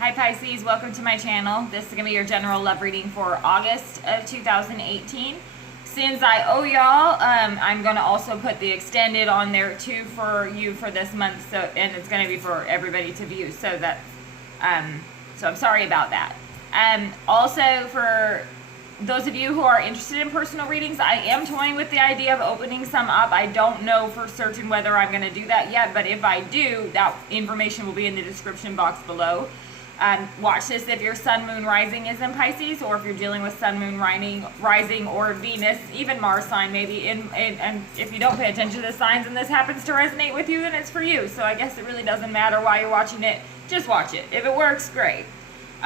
Hi Pisces, welcome to my channel. This is going to be your general love reading for August of 2018. Since I owe y'all, I'm going to also put the extended on there too for you for this month, and it's going to be for everybody to view, so I'm sorry about that. Also, for those of you who are interested in personal readings, I am toying with the idea of opening some up. I don't know for certain whether I'm going to do that yet, but if I do, that information will be in the description box below. Watch this if your sun, moon, rising is in Pisces, or if you're dealing with sun, moon, rising, or Venus, even Mars sign maybe. And if you don't pay attention to the signs and this happens to resonate with you, then it's for you. So I guess it really doesn't matter why you're watching it. Just watch it. If it works, great.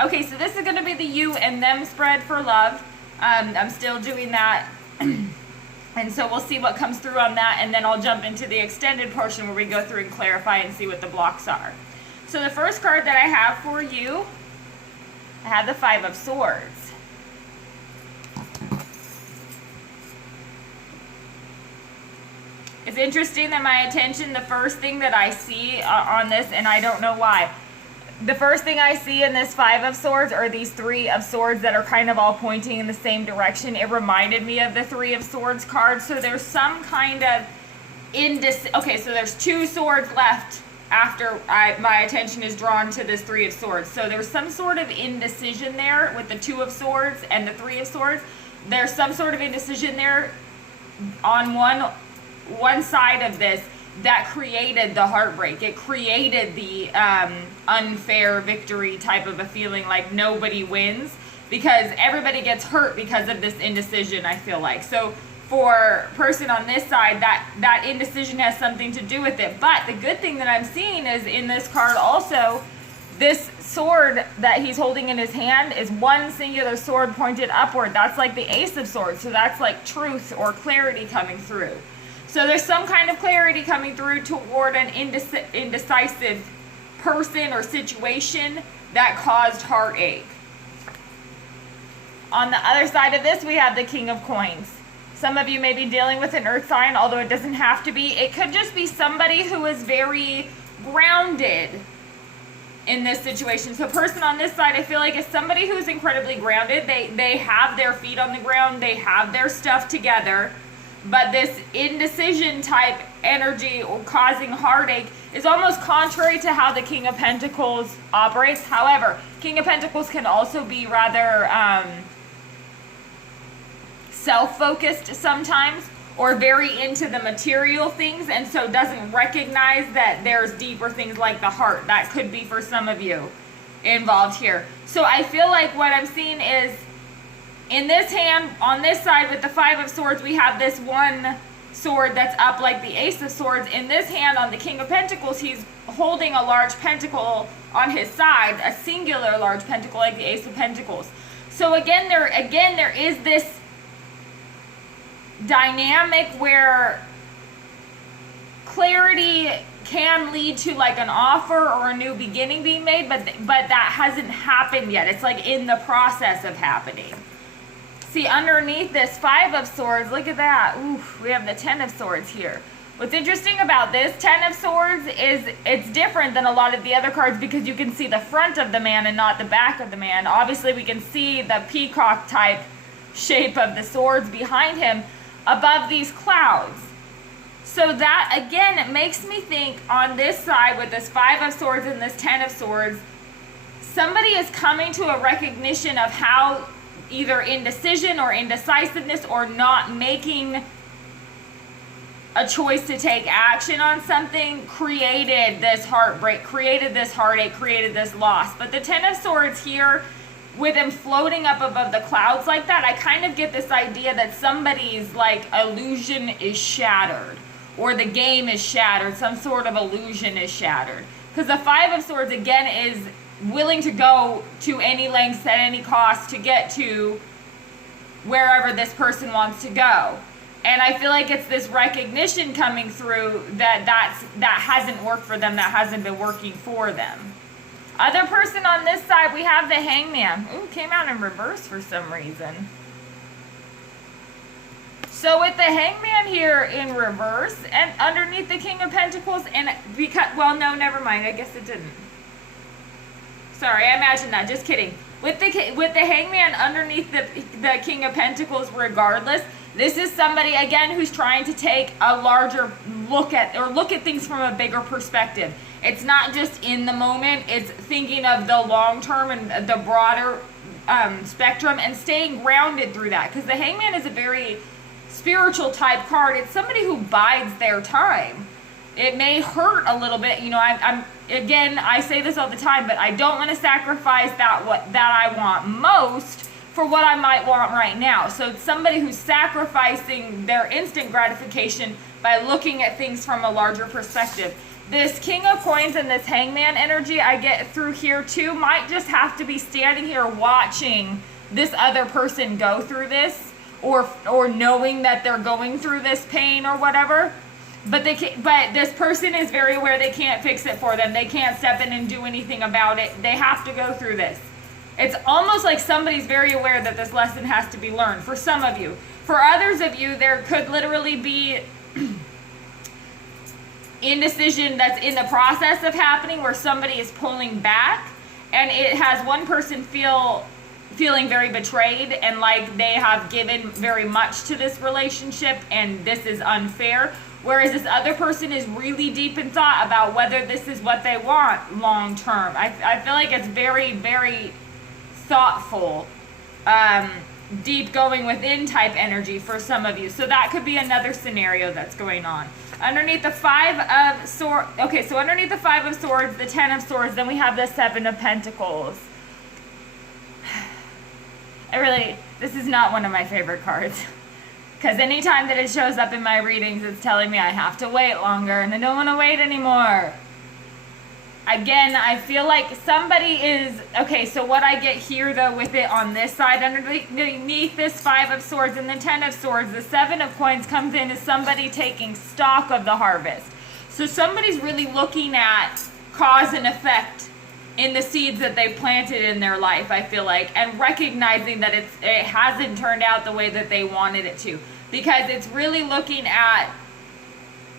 Okay, so this is going to be the you and them spread for love. I'm still doing that. And so we'll see what comes through on that, and then I'll jump into the extended portion where we go through and clarify and see what the blocks are. So the first card that I have for you, I have the Five of Swords. It's interesting that my attention, the first thing that I see on this, and I don't know why, the first thing I see in this Five of Swords are these Three of Swords that are kind of all pointing in the same direction. It reminded me of the Three of Swords card. So there's some kind of okay, so there's two swords left after my attention is drawn to this Three of Swords. So there's some sort of indecision there with the Two of Swords and the Three of Swords. There's some sort of indecision there on one side of this that created the heartbreak. It created the unfair victory type of a feeling, like nobody wins because everybody gets hurt because of this indecision, I feel like. So for person on this side, that indecision has something to do with it. But the good thing that I'm seeing is in this card also, this sword that he's holding in his hand is one singular sword pointed upward. That's like the Ace of Swords. So that's like truth or clarity coming through. So there's some kind of clarity coming through toward an indecisive person or situation that caused heartache. On the other side of this, we have the King of Coins. Some of you may be dealing with an earth sign, although it doesn't have to be. It could just be somebody who is very grounded in this situation. So person on this side, I feel like, is somebody who's incredibly grounded. They have their feet on the ground. They have their stuff together. But this indecision type energy or causing heartache is almost contrary to how the King of Pentacles operates. However, King of Pentacles can also be rather self-focused sometimes, or very into the material things, and so doesn't recognize that there's deeper things like the heart. That could be for some of you involved here. So I feel like what I'm seeing is, in this hand, on this side with the Five of Swords, we have this one sword that's up like the Ace of Swords. In this hand, on the King of Pentacles, he's holding a large pentacle on his side, a singular large pentacle like the Ace of Pentacles. So again, there is this dynamic where clarity can lead to like an offer or a new beginning being made, but that hasn't happened yet. It's like in the process of happening. See, underneath this Five of Swords, look at that. Oof, we have the Ten of Swords here. What's interesting about this Ten of Swords is it's different than a lot of the other cards because you can see the front of the man and not the back of the man. Obviously, we can see the peacock type shape of the swords behind him above these clouds. So that, again, it makes me think on this side with this Five of Swords and this Ten of Swords, somebody is coming to a recognition of how either indecision or indecisiveness or not making a choice to take action on something created this heartbreak, created this heartache, created this loss. But the Ten of Swords here, with him floating up above the clouds like that, I kind of get this idea that somebody's like illusion is shattered, or the game is shattered, some sort of illusion is shattered. Because the Five of Swords, again, is willing to go to any lengths at any cost to get to wherever this person wants to go. And I feel like it's this recognition coming through that hasn't worked for them, that hasn't been working for them. Other person on this side, we have the Hangman. Ooh, came out in reverse for some reason. So with the Hangman here in reverse and underneath the King of Pentacles, and because, well, no, never mind. I guess it didn't. Sorry, I imagined that. Just kidding. With the Hangman underneath the King of Pentacles, regardless, this is somebody, again, who's trying to take a larger look at things from a bigger perspective. It's not just in the moment. It's thinking of the long term and the broader spectrum and staying grounded through that. Because the Hangman is a very spiritual type card. It's somebody who bides their time. It may hurt a little bit. You know, again, I say this all the time, but I don't want to sacrifice that I want most for what I might want right now. So it's somebody who's sacrificing their instant gratification by looking at things from a larger perspective. This King of Coins and this Hangman energy I get through here too might just have to be standing here watching this other person go through this, or knowing that they're going through this pain or whatever. But this person is very aware they can't fix it for them. They can't step in and do anything about it. They have to go through this. It's almost like somebody's very aware that this lesson has to be learned, for some of you. For others of you, there could literally be indecision that's in the process of happening, where somebody is pulling back, and it has one person feeling very betrayed and like they have given very much to this relationship and this is unfair. Whereas this other person is really deep in thought about whether this is what they want long term. I feel like it's very, very thoughtful, deep going within type energy for some of you. So that could be another scenario that's going on. Underneath the Five of Swords, okay, so underneath the Five of Swords, the Ten of Swords, then we have the Seven of Pentacles. This is not one of my favorite cards. Because anytime that it shows up in my readings, it's telling me I have to wait longer, and I don't want to wait anymore. Again, I feel like somebody is... Okay, so what I get here, though, with it on this side, underneath this Five of Swords and the Ten of Swords, the Seven of Coins comes in as somebody taking stock of the harvest. So somebody's really looking at cause and effect in the seeds that they planted in their life, I feel like, and recognizing that it hasn't turned out the way that they wanted it to. Because it's really looking at,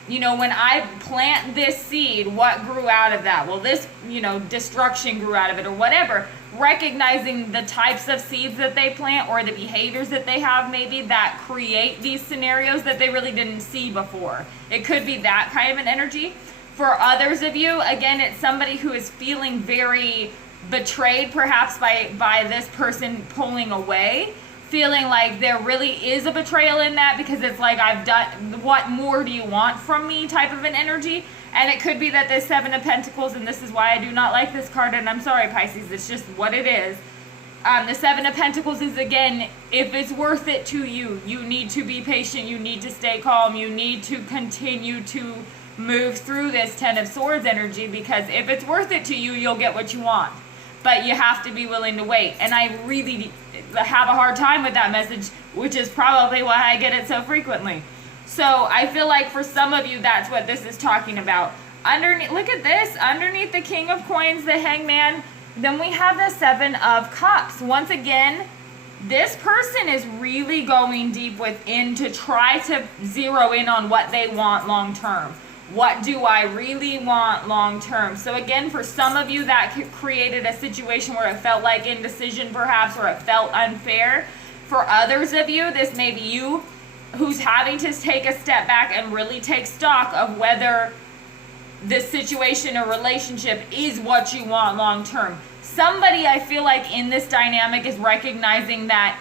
you know, when I plant this seed, what grew out of that? Well, this, you know, destruction grew out of it or whatever. Recognizing the types of seeds that they plant or the behaviors that they have maybe that create these scenarios that they really didn't see before. It could be that kind of an energy. For others of you, again, it's somebody who is feeling very betrayed perhaps by this person pulling away. Feeling like there really is a betrayal in that because it's like, I've done, what more do you want from me type of an energy. And it could be that this Seven of Pentacles, and this is why I do not like this card, and I'm sorry Pisces, it's just what it is. The Seven of Pentacles is, again, if it's worth it to you, you need to be patient, you need to stay calm, you need to continue to move through this Ten of Swords energy, because if it's worth it to you, you'll get what you want. But you have to be willing to wait. And I really have a hard time with that message, which is probably why I get it so frequently. So I feel like for some of you, that's what this is talking about. Underneath, look at this. Underneath the King of Coins, the Hangman, then we have the Seven of Cups. Once again, this person is really going deep within to try to zero in on what they want long term. What do I really want long term? So again, for some of you, that created a situation where it felt like indecision perhaps, or it felt unfair. For others of you, this may be you who's having to take a step back and really take stock of whether this situation or relationship is what you want long term. Somebody, I feel like, in this dynamic is recognizing that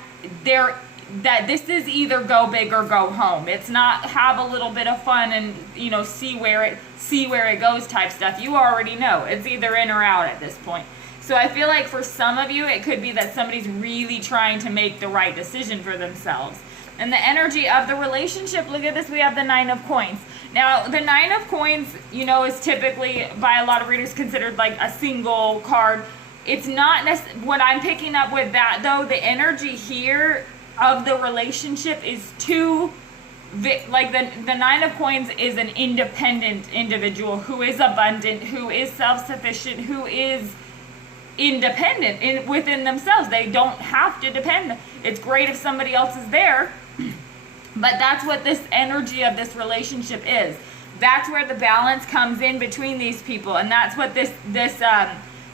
this is either go big or go home. It's not have a little bit of fun and, you know, see where it goes type stuff. You already know it's either in or out at this point. So I feel like for some of you, it could be that somebody's really trying to make the right decision for themselves. And the energy of the relationship, look at this, we have the Nine of Coins. Now, the Nine of Coins, you know, is typically by a lot of readers considered like a single card. It's not what I'm picking up with that, though. The energy here of the relationship is like the Nine of Coins is an independent individual who is abundant, who is self-sufficient, who is independent within themselves. They don't have to depend. It's great if somebody else is there, but that's what this energy of this relationship is. That's where the balance comes in between these people, and that's what this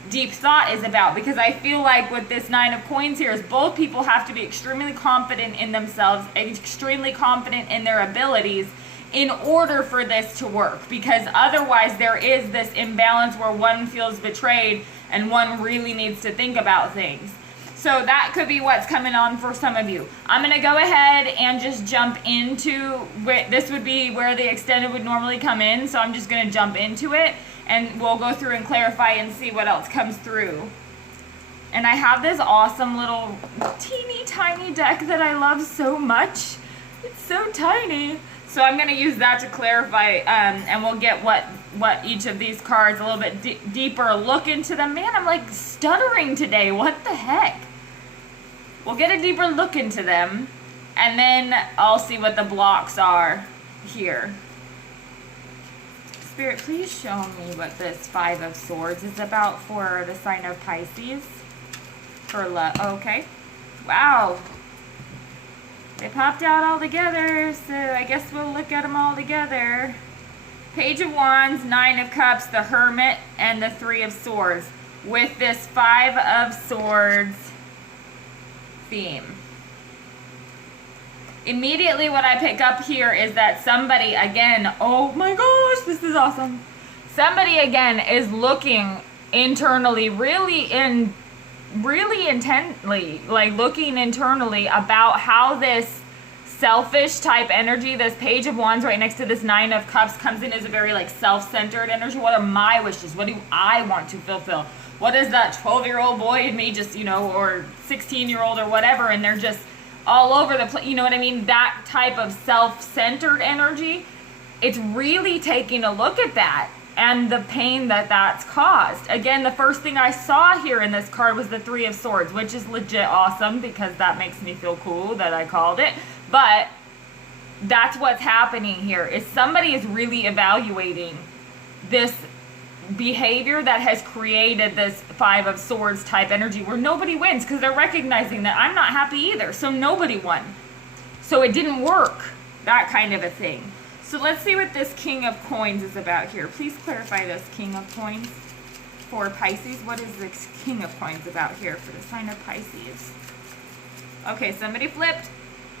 deep thought is about, because I feel like with this Nine of Coins here is both people have to be extremely confident in themselves, extremely confident in their abilities in order for this to work, because otherwise there is this imbalance where one feels betrayed and one really needs to think about things. So that could be what's coming on for some of you. I'm going to go ahead and just jump into, this would be where the extended would normally come in, so I'm just going to jump into it, and we'll go through and clarify and see what else comes through. And I have this awesome little teeny tiny deck that I love so much. It's so tiny. So I'm going to use that to clarify, and we'll get what each of these cards, a little bit deeper look into them. Man, I'm like stuttering today. What the heck? We'll get a deeper look into them, and then I'll see what the blocks are here. Spirit, please show me what this Five of Swords is about for the sign of Pisces. For love. Okay. Wow. They popped out all together, so I guess we'll look at them all together. Page of Wands, Nine of Cups, the Hermit, and the Three of Swords, with this Five of Swords theme. Immediately what I pick up here is that somebody, again, oh my gosh, this is awesome. Somebody, again, is looking internally, really intently, like looking internally about how this selfish type energy, this Page of Wands right next to this Nine of Cups, comes in as a very like self-centered energy. What are my wishes? What do I want to fulfill? What is that 12-year-old boy in me just, or 16-year-old or whatever, and they're just all over the place, you know what I mean? That type of self-centered energy, it's really taking a look at that and the pain that that's caused. Again, the first thing I saw here in this card was the Three of Swords, which is legit awesome because that makes me feel cool that I called it. But that's what's happening here, is somebody is really evaluating this behavior that has created this Five of Swords type energy where nobody wins, because they're recognizing that I'm not happy either, so nobody won. So it didn't work, that kind of a thing. So let's see what this King of Coins is about here. Please clarify this King of Coins for Pisces. What is this King of Coins about here for the sign of Pisces? Okay, somebody flipped.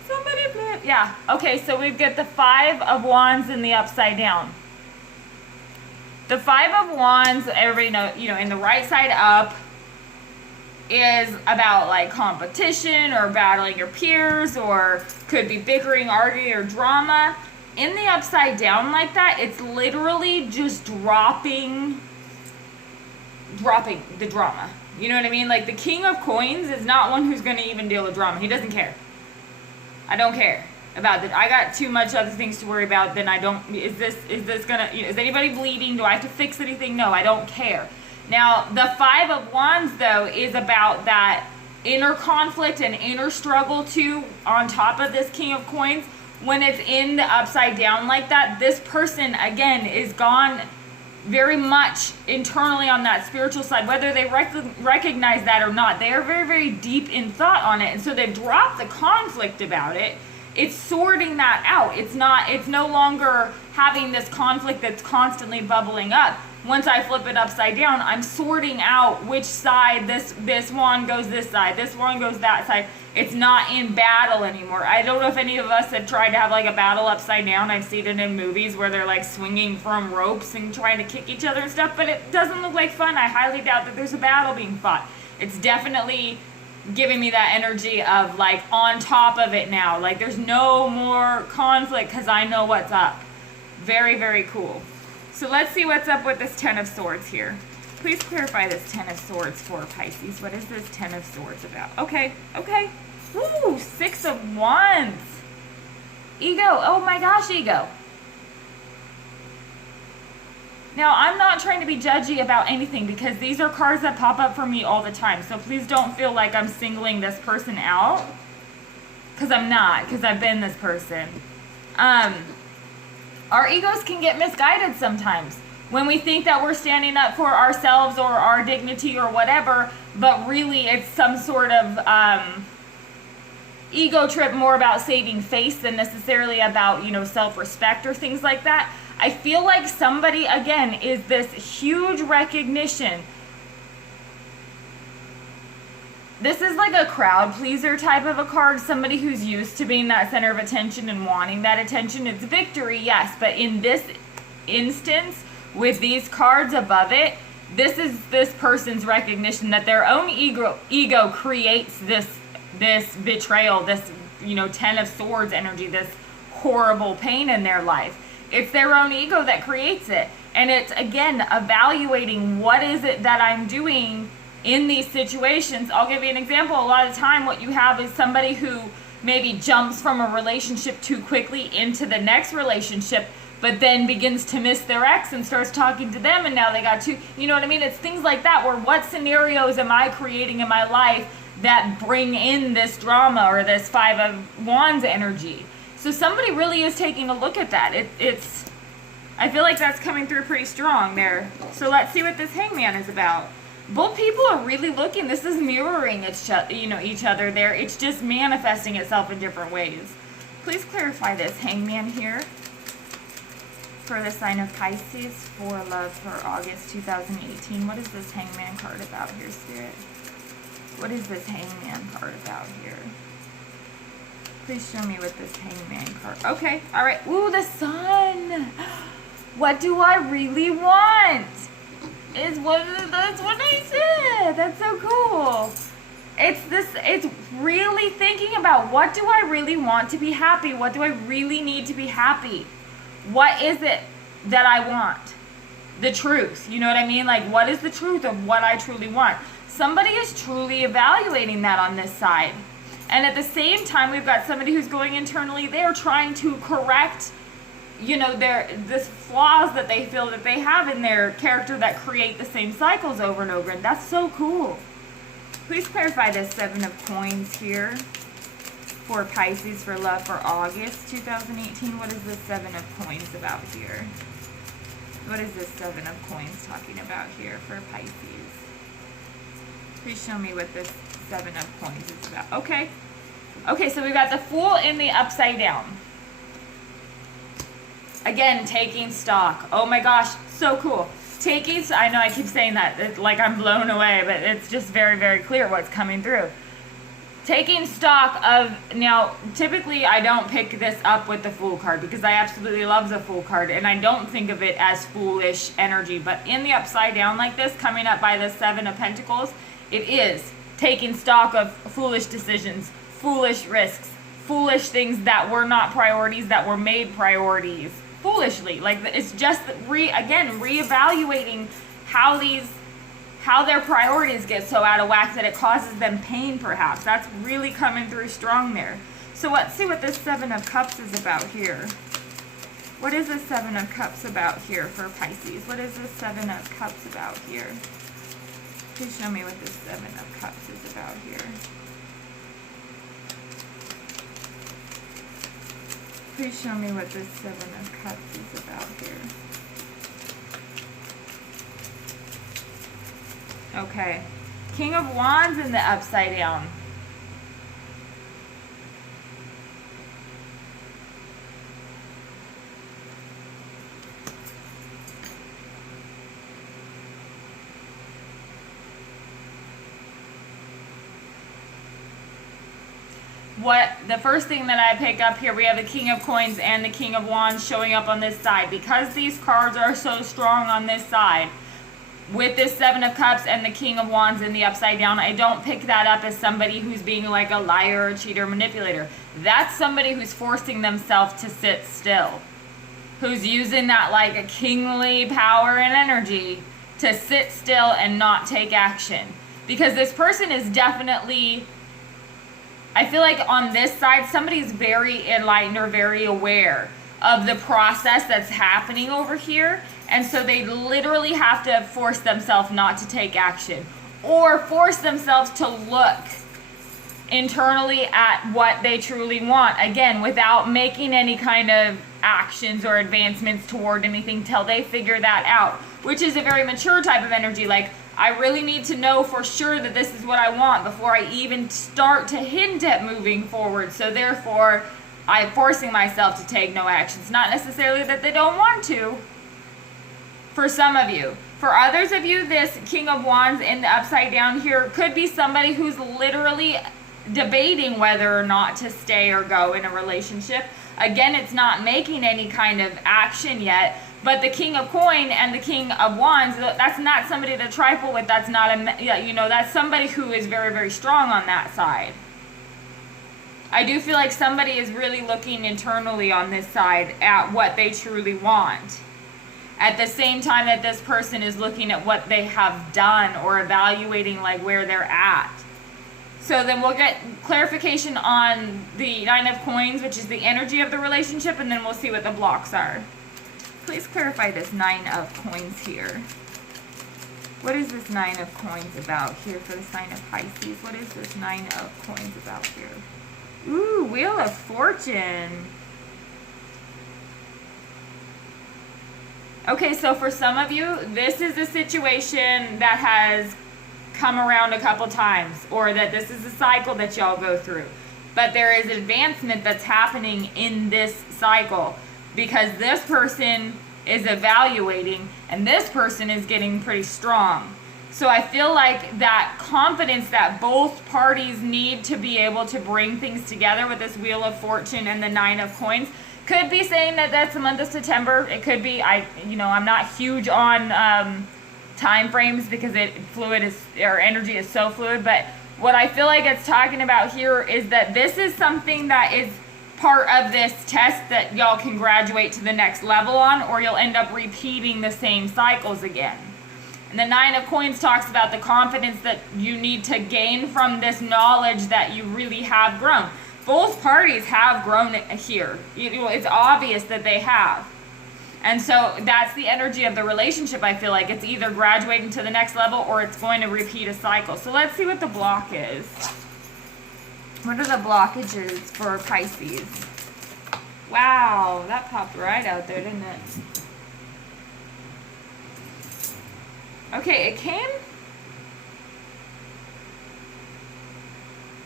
Somebody flipped. Yeah. Okay, so we've got the Five of Wands in the upside down. The Five of Wands, everybody know, in the right side up is about like competition or battling your peers, or could be bickering, arguing, or drama. In the upside down like that, it's literally just dropping the drama. You know what I mean? Like the King of Coins is not one who's going to even deal with drama. He doesn't care. I don't care about that. I got too much other things to worry about than I don't. Is anybody bleeding? Do I have to fix anything? No, I don't care. Now, the Five of Wands, though, is about that inner conflict and inner struggle, too, on top of this King of Coins. When it's in the upside down like that, this person, again, is gone very much internally on that spiritual side, whether they recognize that or not. They are very, very deep in thought on it, and so they've dropped the conflict about it. It's sorting that out. It's no longer having this conflict that's constantly bubbling up. Once I flip it upside down, I'm sorting out which side this wand goes this side, this wand goes that side. It's not in battle anymore. I don't know if any of us have tried to have like a battle upside down. I've seen it in movies where they're like swinging from ropes and trying to kick each other and stuff, but it doesn't look like fun. I highly doubt that there's a battle being fought. It's definitely giving me that energy of like on top of it now. Like there's no more conflict because I know what's up. Very, very cool. So let's see what's up with this Ten of Swords here. Please clarify this Ten of Swords for Pisces. What is this Ten of Swords about? Okay. Ooh, Six of Wands. Ego. Oh my gosh, ego. Now, I'm not trying to be judgy about anything because these are cards that pop up for me all the time. So please don't feel like I'm singling this person out. Because I'm not. Because I've been this person. Our egos can get misguided sometimes when we think that we're standing up for ourselves or our dignity or whatever, but really it's some sort of ego trip, more about saving face than necessarily about, self-respect or things like that. I feel like somebody, again, is this huge recognition This is like a crowd pleaser type of a card. Somebody who's used to being that center of attention and wanting that attention. It's victory, yes. But in this instance, with these cards above it, this is this person's recognition that their own ego creates this betrayal, this, you know, 10 of Swords energy, this horrible pain in their life. It's their own ego that creates it. And it's, again, evaluating what is it that I'm doing in these situations. I'll give you an example. A lot of the time what you have is somebody who maybe jumps from a relationship too quickly into the next relationship, but then begins to miss their ex and starts talking to them, and now they got two. You know what I mean? It's things like that, where what scenarios am I creating in my life that bring in this drama or this Five of Wands energy? So somebody really is taking a look at that. I feel like that's coming through pretty strong there. So let's see what this Hangman is about. Both people are really looking. This is mirroring each other there. It's just manifesting itself in different ways. Please clarify this Hangman here for the sign of Pisces for love for August 2018. What is this Hangman card about here, Spirit? What is this Hangman card about here? Please show me what this Hangman card. Okay, all right. Ooh, the Sun. What do I really want? That's what I said. That's so cool. It's really thinking about, what do I really want to be happy? What do I really need to be happy? What is it that I want? The truth. You know what I mean? Like, what is the truth of what I truly want? Somebody is truly evaluating that on this side. And at the same time, we've got somebody who's going internally. They're trying to correct, you know, this flaws that they feel that they have in their character that create the same cycles over and over. And that's so cool. Please clarify this Seven of Coins here for Pisces for love for August 2018. What is this Seven of Coins about here? What is this Seven of Coins talking about here for Pisces? Please show me what this Seven of Coins is about. Okay. Okay, so we've got the Fool in the upside down. Again, taking stock. Oh my gosh, so cool. I know I keep saying that, it's like I'm blown away, but it's just very, very clear what's coming through. Taking stock of, now, typically I don't pick this up with the Fool card because I absolutely love the Fool card, and I don't think of it as foolish energy, but in the upside down like this, coming up by the Seven of Pentacles, it is taking stock of foolish decisions, foolish risks, foolish things that were not priorities that were made priorities foolishly. Like, it's just reevaluating how their priorities get so out of whack that it causes them pain, perhaps. That's really coming through strong there. So let's see what this Seven of Cups is about here. What is this Seven of Cups about here for Pisces? What is this Seven of Cups about here? Please show me what this Seven of Cups is about here. Please show me what this Seven of Cups is about here. Okay. King of Wands in the upside down. The first thing that I pick up here, we have the King of Coins and the King of Wands showing up on this side. Because these cards are so strong on this side, with this Seven of Cups and the King of Wands in the upside down, I don't pick that up as somebody who's being like a liar, a cheater, manipulator. That's somebody who's forcing themselves to sit still. Who's using that like a kingly power and energy to sit still and not take action. Because this person is definitely, I feel like on this side, somebody's very enlightened or very aware of the process that's happening over here. And so they literally have to force themselves not to take action, or force themselves to look internally at what they truly want, again, without making any kind of actions or advancements toward anything till they figure that out, which is a very mature type of energy. Like, I really need to know for sure that this is what I want before I even start to hint at moving forward. So therefore, I'm forcing myself to take no actions. Not necessarily that they don't want to, for some of you, For others of you, this King of Wands in the upside down here could be somebody who's literally debating whether or not to stay or go in a relationship. Again, it's not making any kind of action yet, but the King of Coin and the King of Wands, that's not somebody to trifle with. That's not that's somebody who is very, very strong on that side. I do feel like somebody is really looking internally on this side at what they truly want. At the same time that this person is looking at what they have done or evaluating like where they're at. So then we'll get clarification on the Nine of Coins, which is the energy of the relationship, and then we'll see what the blocks are. Please clarify this Nine of Coins here. What is this Nine of Coins about here for the sign of Pisces? What is this Nine of Coins about here? Ooh, Wheel of Fortune. Okay, so for some of you, this is a situation that has come around a couple times, or that this is a cycle that y'all go through. But there is advancement that's happening in this cycle because this person is evaluating and this person is getting pretty strong. So I feel like that confidence that both parties need to be able to bring things together with this Wheel of Fortune and the Nine of Coins could be saying that that's the month of September. It could be, I'm not huge on time frames because energy is so fluid, but what I feel like it's talking about here is that this is something that is part of this test that y'all can graduate to the next level on, or you'll end up repeating the same cycles again. And the Nine of Coins talks about the confidence that you need to gain from this knowledge that you really have grown. Both parties have grown here. It's obvious that they have. And so that's the energy of the relationship, I feel like. It's either graduating to the next level or it's going to repeat a cycle. So let's see what the block is. What are the blockages for Pisces? Wow, that popped right out there, didn't it? Okay,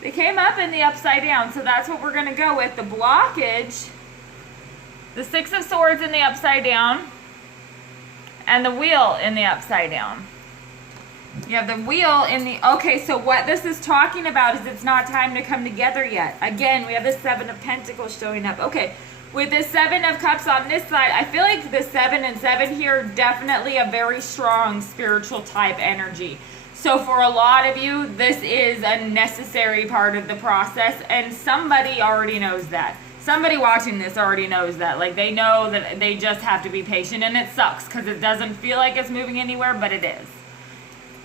they came up in the upside down, so that's what we're going to go with. The blockage, the Six of Swords in the upside down, and the Wheel in the upside down. You have the Wheel in the... Okay, so what this is talking about is it's not time to come together yet. Again, we have the Seven of Pentacles showing up. Okay, with the Seven of Cups on this side, I feel like the 7 and 7 here, definitely a very strong spiritual type energy. So for a lot of you, this is a necessary part of the process, and somebody already knows that. Somebody watching this already knows that. Like, they know that they just have to be patient, and it sucks because it doesn't feel like it's moving anywhere, but it is.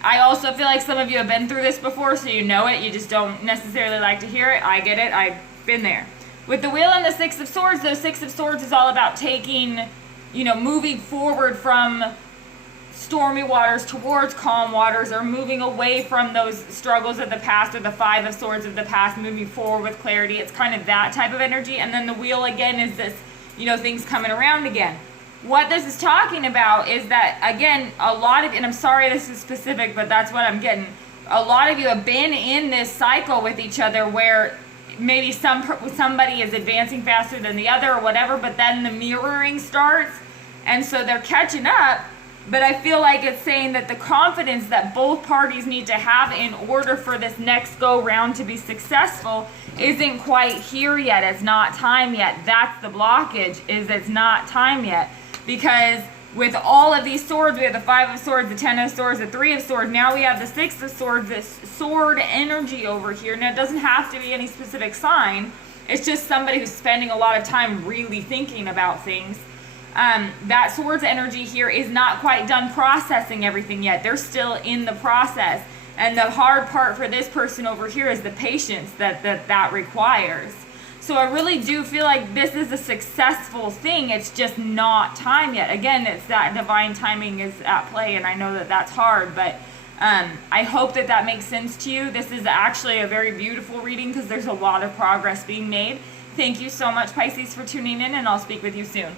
I also feel like some of you have been through this before, so you know it. You just don't necessarily like to hear it. I get it. I've been there. With the Wheel and the Six of Swords, the Six of Swords is all about taking, moving forward from stormy waters towards calm waters, or moving away from those struggles of the past, or the Five of Swords of the past, moving forward with clarity. It's kind of that type of energy. And then the Wheel again is this, things coming around again. What this is talking about is that, again, a lot of, and I'm sorry this is specific, but that's what I'm getting. A lot of you have been in this cycle with each other where maybe somebody is advancing faster than the other or whatever, but then the mirroring starts, and so they're catching up. But I feel like it's saying that the confidence that both parties need to have in order for this next go round to be successful isn't quite here yet. It's not time yet. That's the blockage, is it's not time yet. Because with all of these swords, we have the Five of Swords, the Ten of Swords, the Three of Swords. Now we have the Six of Swords, this sword energy over here. Now it doesn't have to be any specific sign. It's just somebody who's spending a lot of time really thinking about things. That swords energy here is not quite done processing everything yet. They're still in the process. And the hard part for this person over here is the patience that requires. So I really do feel like this is a successful thing. It's just not time yet. Again, it's that divine timing is at play, and I know that that's hard, but I hope that makes sense to you. This is actually a very beautiful reading because there's a lot of progress being made. Thank you so much, Pisces, for tuning in, and I'll speak with you soon.